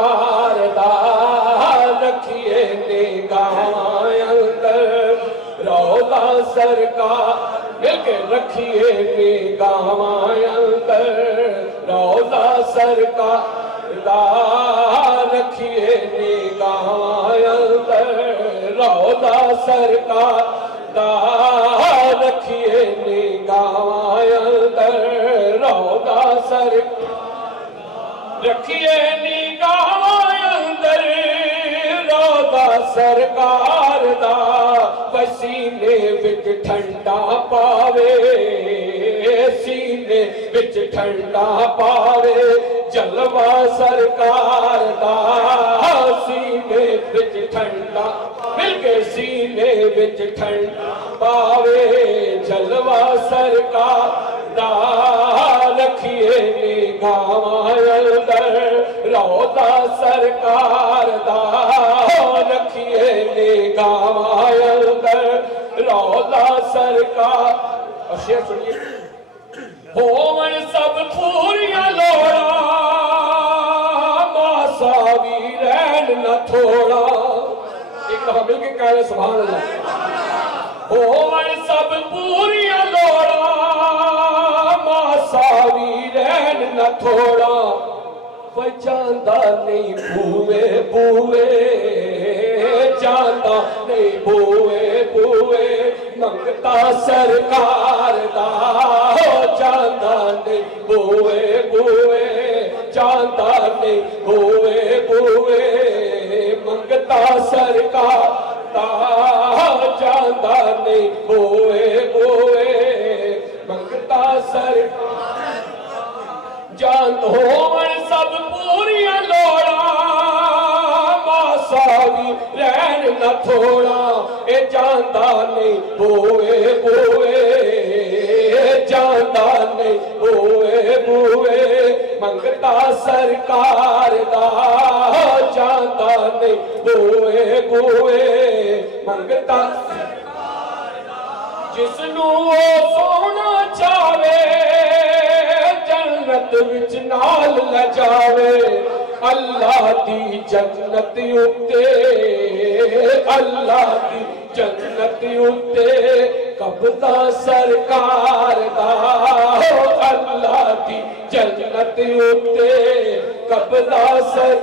सरकार दा रखिए निगाहां अंदर, रौला सरकार मिलके रखिए निगाहां अंदर, रौला सरकार दा रखिए निगाहां अंदर, रौला सरकार दा रखिए निगाहां अंदर, रौला सरकार रखिए निगाहां अंदर, रौला सरकार दा सीने विच ठंडा पावे, सीने विच ठंडा पावे, जलवा सरकार दा सीने विच ठंडा मिलके सीने विच ठंडा पावे, जलवा सरकार दा रखिए निगाहां अंदर, रौला सरकार दा रखिए निगाहां अंदर, रौला सरकार। और शेर सुनिए, होवन सब पूरियां लोड़ा, मासा भी रहन न थोड़ा। एक दफा मिलके कह रहे सुभान अल्लाह। होवन सब पूरियां लोड़ा, मासा भी रहन न थोड़ा, जांदा नहीं बूए बूए, जांदा नहीं बूए बूए, मंगता सरकार दा जांदा नहीं बूए बूए, जांदा नहीं बूए बूए, मंगता सरकार दा जांदा नहीं बूए बूए, मंगता सरकार जान होवन सब पूरियां लोड़ा, मासा भी रहन न थोड़ा, ए जांदा नहीं बोए बोए, जांदा नहीं बोए बोए, मंगता सरकार दा जांदा नहीं बोए बोए, मंगता जिसनू वो सोना चावे, जन्नत विच नाल ले जावे, अल्लाह दी जन्नत उत्ते, अल्लाह दी जन्नत उत्ते, कब्जा सरकार दा अल्लाह दी जन्नत उत्ते, कब्जा सर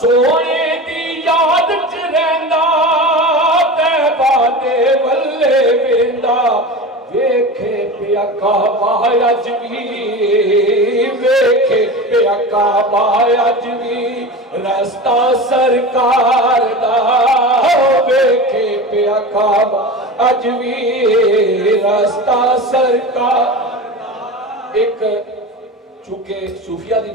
सोने दी याद च रहिंदा, तैबा दे वल्ले वेंदा, वेखे पिया काबा अज भी, वेखे पिया काबा अज भी, रास्ता सरकार दा वेखे पिया काबा अज भी, रास्ता सरकार। एक चूंकि सूफिया दी